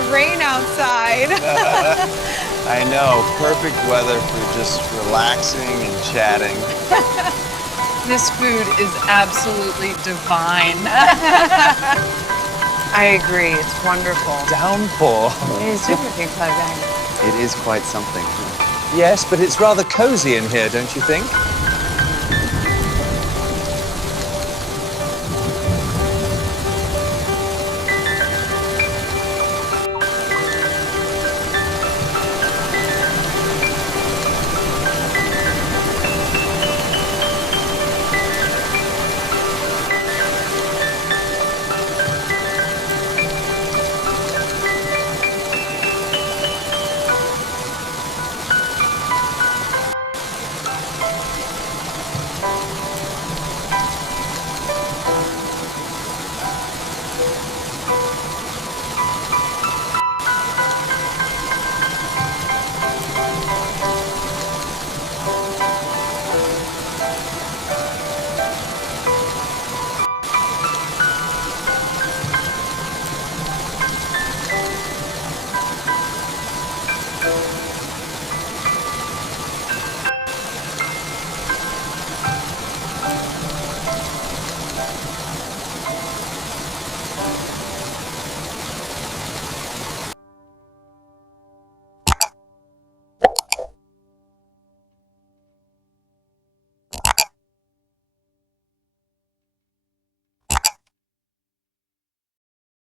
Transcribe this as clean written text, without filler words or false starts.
of rain outside. I know, perfect weather for just relaxing and chatting. This food is absolutely divine. I agree, it's wonderful. Downpour. It is super pleasant. It is quite something. Yes, but it's rather cozy in here, don't you think?